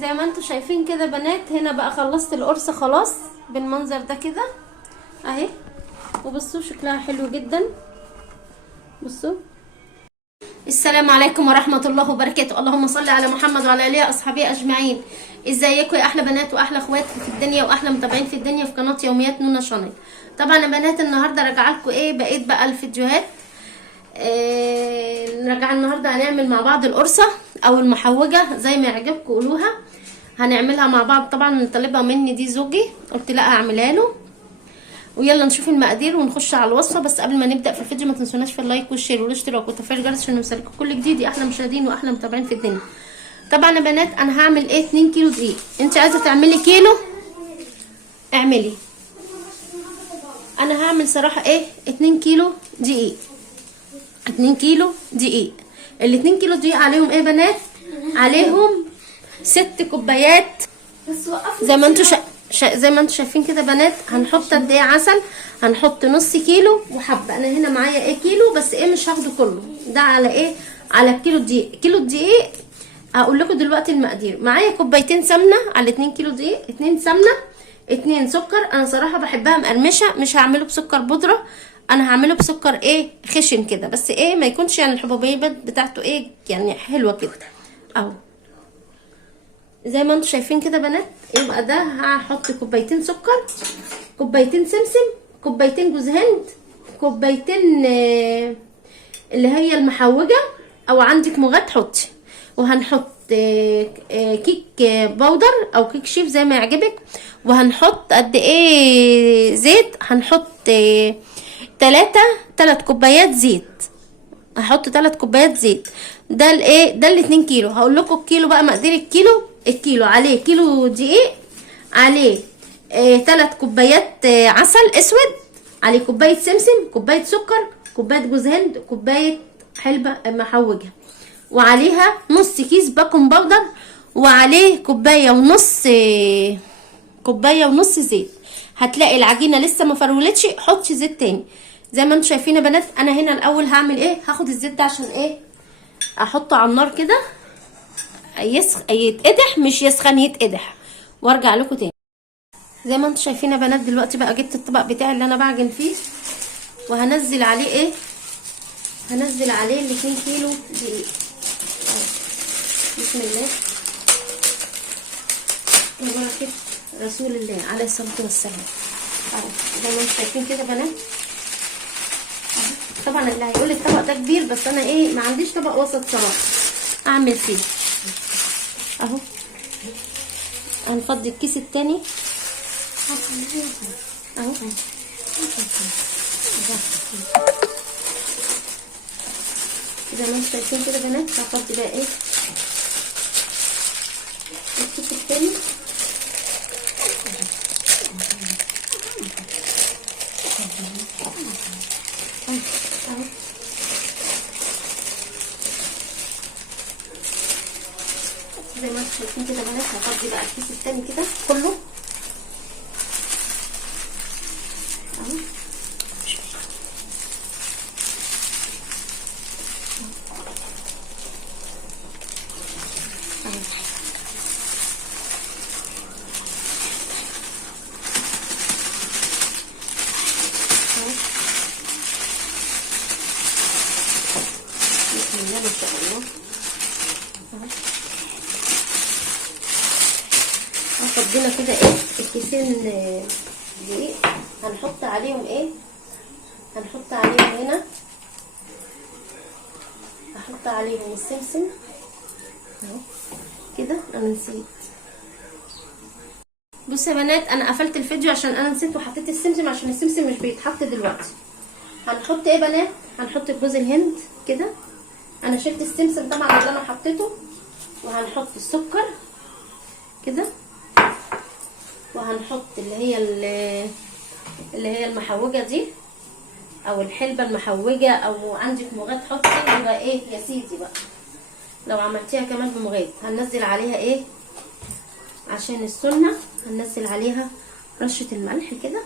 زي ما انتوا شايفين كده بنات، هنا بقى خلصت القرصة خلاص بالمنظر ده كده اهي. وبصوا شكلها حلو جدا. بصوا. السلام عليكم ورحمة الله وبركاته. اللهم صل على محمد وعلى آله وأصحابه أجمعين. ازيكم يا أحلى بنات وأحلى أخوات في الدنيا وأحلى متابعين في الدنيا في قناة يوميات نونا شانل. طبعا يا بنات النهاردة راجعة لكم بقيت بقى الفيديوهات. راجعة النهاردة هنعمل مع بعض القرصة أو المحوجة زي ما يعجبكم قولوها. هنعملها مع بعض. طبعا طالبها مني دي زوجي، قلت لا أعملها له. ويلا نشوف المقادير ونخش على الوصفه. بس قبل ما نبدا في الفيديو ما تنسوناش في اللايك والشير والاشتراك وتفعيل الجرس عشان يوصلكم كل جديد يا احلى مشاهدين واحلى متابعين في الدنيا. طبعا يا بنات انا هعمل 2 كيلو دقيق. انت عايزه تعملي كيلو اعملي. انا هعمل صراحه 2 كيلو دقيق. 2 كيلو دقيق. ال 2 كيلو دقيق عليهم بنات؟ عليهم 6 كوبايات. زي ما انتوا زي ما انتوا شايفين كده بنات. هنحط قد ايه عسل؟ هنحط نص كيلو وحبه. انا هنا معايا كيلو بس مش هاخده كله ده على على كيلو دقيق. كيلو دقيق هقول لكم دلوقتي المقادير. معايا كوبايتين سمنه على 2 كيلو دقيق، 2 سمنه، 2 سكر. انا صراحه بحبها مقرمشه، مش هعمله بسكر بودره، انا هعمله بسكر خشن كده بس ما يكونش يعني الحبوبيات بتاعته يعني حلوه كده اهو زي ما انتوا شايفين كده بنات. يبقى ده هحط كوبايتين سكر، كوبايتين سمسم، كوبايتين جوز هند، كوبايتين اللي هي المحوجه او عندك مغات حطي. وهنحط كيك باودر او كيك شيف زي ما يعجبك. وهنحط قد زيت؟ هنحط 3 كوبايات زيت. هحط 3 كوبايات زيت. ده ده 2 كيلو. هقول لكم الكيلو بقى مقدار الكيلو. الكيلو عليه كيلو دقيق، عليه 3 كوبايات عسل اسود، عليه كوبايه سمسم، كوبايه سكر، كوبايه جوز هند، كوبايه حلبه محوجه، وعليها نص كيس بيكنج باودر، وعليه كوبايه ونص زيت. هتلاقي العجينه لسه ما فرولتش، حطي زيت تاني زي ما انتم شايفين يا بنات. انا هنا الاول هعمل هاخد الزيت ده عشان احطه على النار كده يتقدح، مش يسخن، يتقدح، وارجع لكم تاني. زي ما انتم شايفين يا بنات دلوقتي بقى جبت الطبق بتاعي اللي انا بعجن فيه، وهنزل عليه هنزل عليه ال 2 كيلو دقيق. بسم الله وبركة رسول الله عليه الصلاه والسلام. زي ما انتم شايفين كده بنات. طبعا اللي هيقول الطبق ده كبير بس انا ما عنديش طبق وسط صراحه اعمل فيه اهو. هنفضي الكيس التاني اهو. زي ما انتم شايفين كده بنات. هفضي بقى الكيس التاني اهو. زي ما انتم شايفين كده بنات. هفضي بقى الكيس التاني كده كله اهو. بسم الله ما شاء الله اهو. فضينا كده الكيسين دقيق. هنحط عليهم هنحط عليهم هنا. هحط عليهم السمسم اهو كده. انا نسيت. بصوا يا بنات انا قفلت الفيديو عشان انا نسيت وحطيت السمسم عشان السمسم مش بيتحط دلوقتي. هنحط بنات؟ هنحط جوز الهند كده. انا شلت السمسم طبعا اللي انا حطيته. وهنحط السكر كده. وهنحط اللي هي المحوجه دي او الحلبه المحوجه او عندك مغاد حطي. يبقى يا سيدي بقى لو عملتيها كمان بمغاد. هننزل عليها عشان السنه. هننزل عليها رشه الملح كده.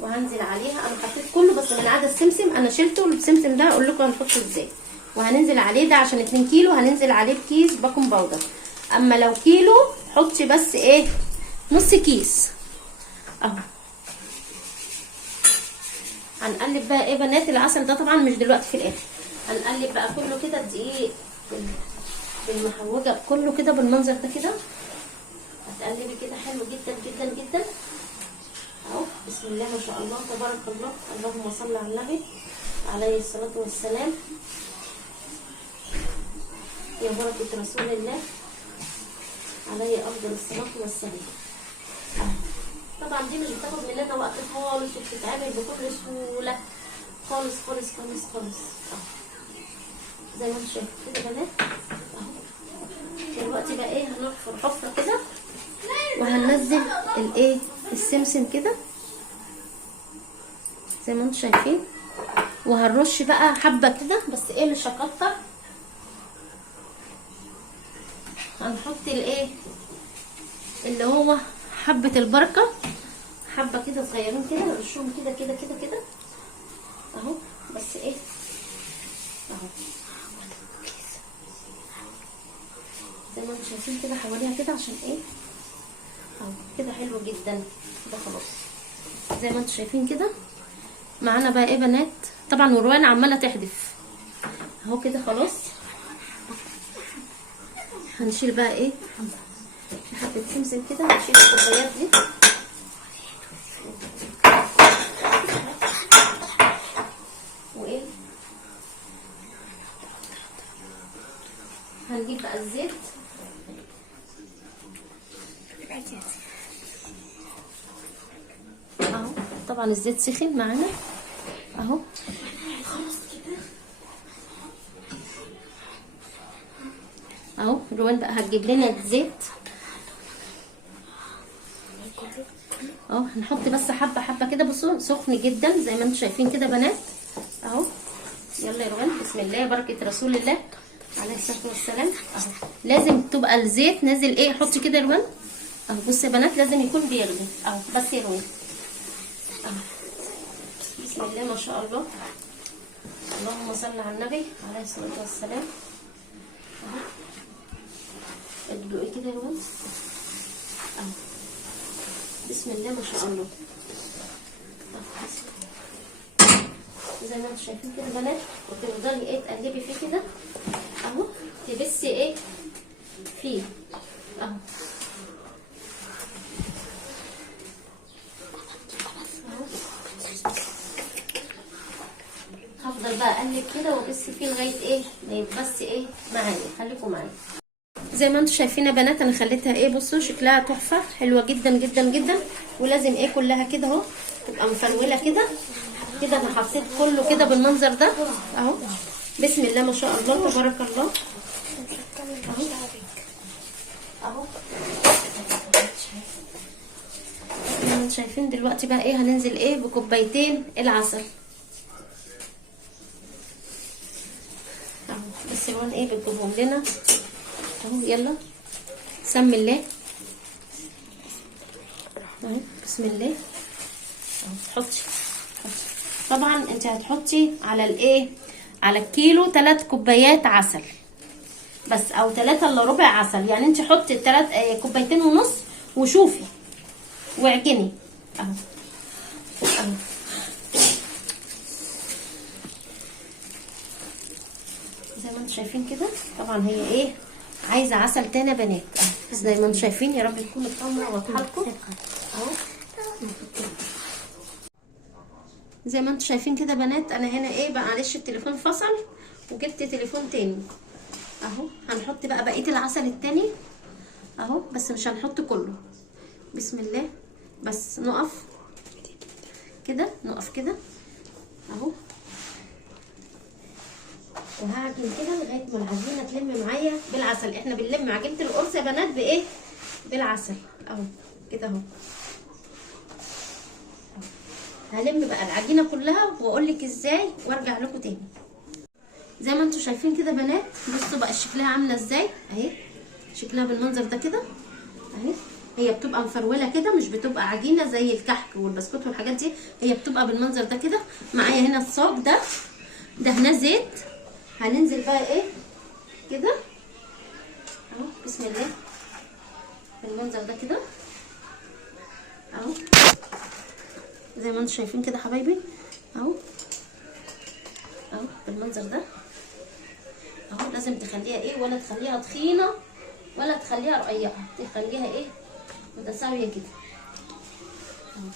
وهنزل عليها انا حطيت كله بس من عدا السمسم انا شلته. السمسم ده اقول لكم هنحطه ازاي. وهننزل عليه ده عشان 2 كيلو. هننزل عليه بكيس بيكنج باودر. اما لو كيلو حطي بس ايه نص كيس اهو. هنقلب بقى ايه بنات. العسل ده طبعا مش دلوقتي، في الاخر هنقلب بقى كله كده الدقيق بالمحوجه كله كده بالمنظر ده كده. هتقلبي كده حلو جدا جدا جدا اهو. بسم الله ما شاء الله تبارك الله. اللهم صل على النبي عليه الصلاه والسلام. يا بركه رسول الله عليه افضل الصلاه والسلام. طبعا دي مش بتاخد مننا وقت خالص وبتتعمل بكل سهوله خالص خالص خالص خالص اهو. زي ما انتم شايفين كده يا بنات اهو. دلوقتي بقى ايه هنحفر حفره كده وهننزل الايه السمسم كده زي ما انتم شايفين. وهنرش بقى حبه كده بس ايه مش هكتر. هنحط الايه اللي هو حبه البركه، حبه كده صغيرين كده نرشهم كده كده كده كده اهو. بس ايه اهو زي ما انتم شايفين كده حواليها كده عشان ايه اهو كده حلو جدا كده خلاص. زي ما انتم شايفين كده معانا بقى ايه بنات. طبعا وروان عماله تحدف اهو كده خلاص. هنشيل بقى ايه حبه سمسم كده. هنشيل الكوبايات دي وايه هنجيب بقى الزيت اهو. طبعا الزيت سخن معانا اهو. اهو روان بقى هتجيب لنا الزيت اهو. هنحط بس حبه حبه كده. بصوا سخن جدا زي ما انتم شايفين كده بنات اهو. يلا يا روان بسم الله بركه رسول الله عليه الصلاه والسلام اهو. لازم تبقى الزيت نازل ايه. حطي كده يا روان اهو. بصوا يا بنات لازم يكون بيغلي اهو. بس يا روان اهو. بسم الله ما شاء الله. اللهم صل على النبي عليه الصلاه والسلام اهو. ادلقي كده يا روان اهو. بسم الله ما شاء الله. زي ما انتم شايفين كده بنات. وتفضلي ايه تقلبي فيه كده اهو. تبسي ايه فيه اهو. هفضل بقى اقلب كده وابس فيه لغايه ايه ما يبس ايه معايا. خليكم معايا. زي ما انتم شايفين يا بنات انا خليتها ايه. بصوا شكلها تحفه حلوه جدا جدا جدا. ولازم ايه كلها كده اهو تبقى مفروله كده كده. انا حطيت كله كده بالمنظر ده اهو. بسم الله ما شاء الله تبارك الله اهو اهو. زي ما انتم شايفين دلوقتي بقى ايه هننزل ايه بكوبايتين العسل اهو. بس الوان ايه بتجيبهم لنا اهو. يلا سمي الله اهو. بسم الله اهو. حطي طبعا انت هتحطي على الايه على الكيلو 3 كوبايات عسل بس او 3 الا ربع عسل. يعني انت حطي 3 كوبايتين ونص وشوفي واعجني اهو اهو. زي ما انتم شايفين كده. طبعا هي ايه عايزه عسل تاني يا بنات اهو. زي ما انتم شايفين. يا رب تكون الكاميرا واضحه لكم اهو. زي ما انتم شايفين كده بنات. انا هنا ايه بقى معلش التليفون فصل وجبت تليفون تاني اهو. هنحط بقى بقيه العسل التاني اهو. بس مش هنحط كله. بسم الله. بس نقف كده نقف كده اهو. وهعجن كده لغايه ما العجينه تلم معايا بالعسل. احنا بنلم عجينه القرص يا بنات بايه بالعسل اهو كده اهو. هلم بقى العجينه كلها واقول لك ازاي وارجع لكم تاني. زي ما انتم شايفين كده بنات. بصوا بقى شكلها عامله ازاي اهي. شكلها بالمنظر ده كده اهي. هي بتبقى مفروله كده مش بتبقى عجينه زي الكحك والبسكوت والحاجات دي. هي بتبقى بالمنظر ده كده. معايا هنا الصاج ده دهناه زيت. هننزل بقى ايه كده اهو بسم الله بالمنظر ده كده اهو، زي ما انتم شايفين كده حبايبي اهو اهو بالمنظر ده اهو. لازم تخليها ايه، ولا تخليها تخينه ولا تخليها رقيقه، تخليها ايه متساويه كده اهو.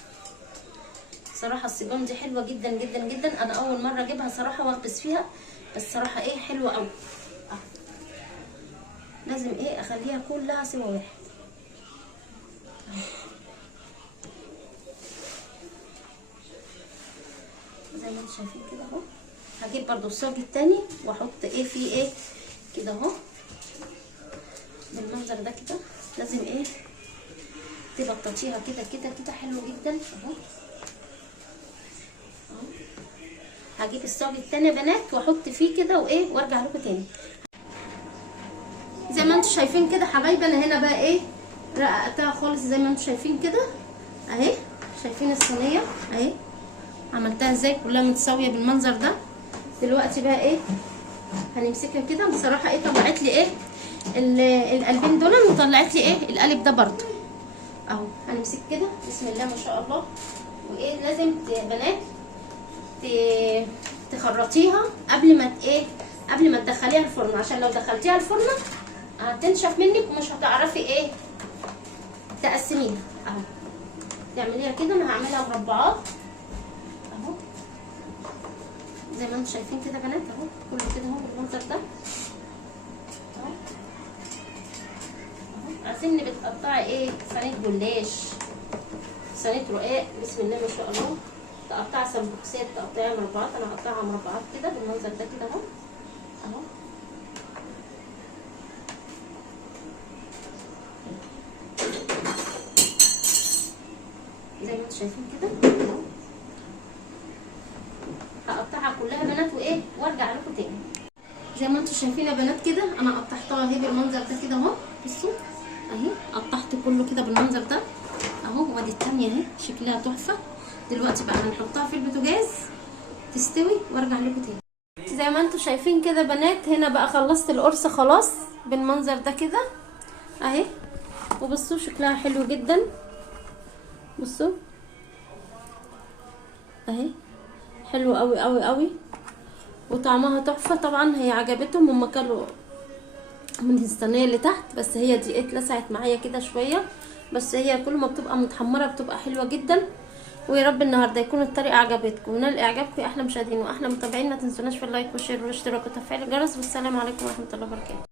صراحه السيجان دي حلوه جدا جدا جدا، انا اول مره اجيبها صراحه واخبز فيها، بس صراحه ايه حلوه قوي اهو. لازم ايه اخليها كلها سوا واحد اهو. زي ما انتم شايفين كده اهو. هجيب برضو الصاج التاني واحط ايه فيه ايه كده اهو بالمنظر ده كده. لازم ايه تبططيها كده كده كده، حلو جدا اهو اهو. هجيب الصاج التاني يا بنات واحط فيه كده وايه وارجع لكم تاني. زي ما انتم شايفين كده حبايبي، انا هنا بقى ايه رققتها خالص زي ما انتم شايفين كده اهي. شايفين الصينيه اهي عملتها ازاي كلها متساويه بالمنظر ده. دلوقتي بقى ايه هنمسكها كده. بصراحه ايه طلعت لي ايه القلبين دول، وطلعت لي ايه القالب ده برضو اهو. هنمسك كده بسم الله ما شاء الله. وايه لازم يا بنات تخرطيها قبل ما ايه قبل ما تدخليها الفرن، عشان لو دخلتيها الفرن هتنشف منك ومش هتعرفي ايه تقسميها اهو. تعمليها كده. انا هعملها مربعات اهو زي ما انتم شايفين كده بنات اهو. كله كده اهو بالمنظر ده اهو اهو. عايزين بتقطعي ايه صينيه جلاش، صينيه رقاق بسم الله ما شاء الله. تقطعي سمبوكسات تقطعيها مربعات، انا هقطعها مربعات كده بالمنظر ده كده اهو اهو. زي ما انتم شايفين كده اهو. هقطعها كلها بنات وايه وارجع لكم تاني. زي ما انتم شايفين يا بنات كده انا قطعتها اهي بالمنظر ده كده اهو. بصوا اهي قطعت كله كده بالمنظر ده اهو. وادي التانية اهي شكلها تحفه. دلوقتي بقى هنحطها في البوتاجاز تستوي وارجع لكم تاني. زي ما انتم شايفين كده بنات هنا بقى خلصت القرص خلاص بالمنظر ده كده اهي. وبصوا شكلها حلو جدا بصوا اهي حلو قوي قوي قوي وطعمها تحفه. طبعا هي عجبتهم هم كلوا من الصينيه اللي تحت، بس هي دي اتلسعت معايا كده شويه، بس هي كل ما بتبقى متحمره بتبقى حلوه جدا. ويا رب النهارده يكون الطريقه عجبتكم ونال اعجابكم يا احلى مشاهدين واحلى متابعين. ما تنسوناش في اللايك والشير والاشتراك وتفعيل الجرس. والسلام عليكم ورحمه الله وبركاته.